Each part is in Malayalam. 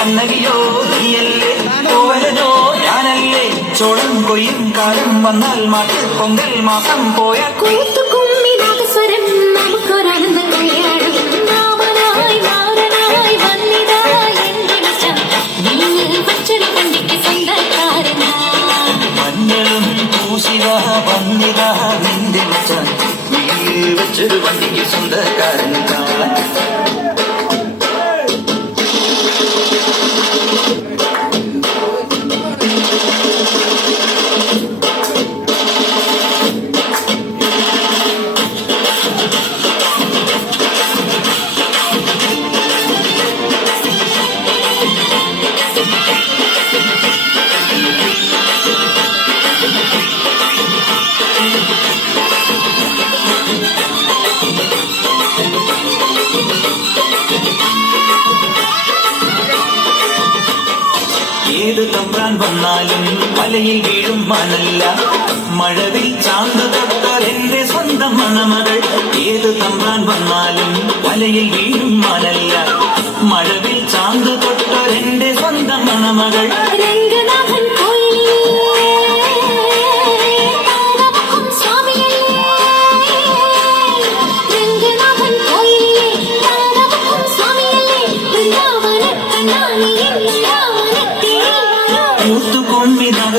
കണ്ണകിയോ നീയല്ലേ? കോവലനോ ഞാനല്ലേ? ചോളം കൊയ്യും കാലം വന്നാൽ മാട്ട് പൊങ്കൽ മാസം പോയാൽ സ്വരം നമുക്കൊരാനന്ദ കല്യാണം മഞ്ഞളും പൂശിവാ വന്നിതാ നിന്റെ വെച്ചൊരു വണ്ടിക്ക് സ്വന്തക്കാരൻ കാണാൻ ഏത് തമ്പ്രാൻ വന്നാലും മലയിൽ വീഴും മണല്ല മഴവിൽ ചാന്ത് തൊട്ടാൽ എന്റെ സ്വന്തം മണമകൾ. ഏത് തമ്പ്രാൻ വന്നാലും മലയിൽ വീഴും മണല്ല മഴവിൽ ചാന്ത് തൊട്ടാൽ എന്റെ സ്വന്തം മണമകൾ. രംഗനാഥൻ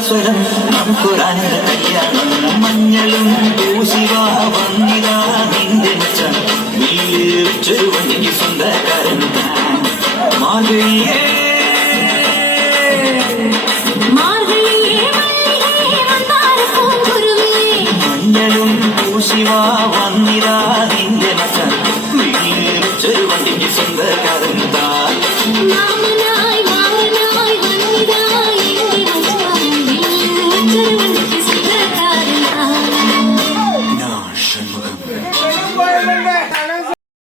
നാഗസ്വരം നമുക്കൊരാനന്ദ കല്യാണം മഞ്ഞളും പൂശിവ വന്നിത നിന്റെ മെച്ച വീട് വെച്ചൊരു വണ്ടിക്ക് സ്വന്തക്കാരൻ മാർഗഴിയേ. മാർഗഴിയേ മല്ലികേ മന്ദാര പൂങ്കുരുവിയേ മഞ്ഞളും പൂശിവ വന്നിത നിന്റെ മെച്ച വീട് വെച്ചൊരു വണ്ടിക്ക് സ്വന്തക്കാരൻ മാമനായി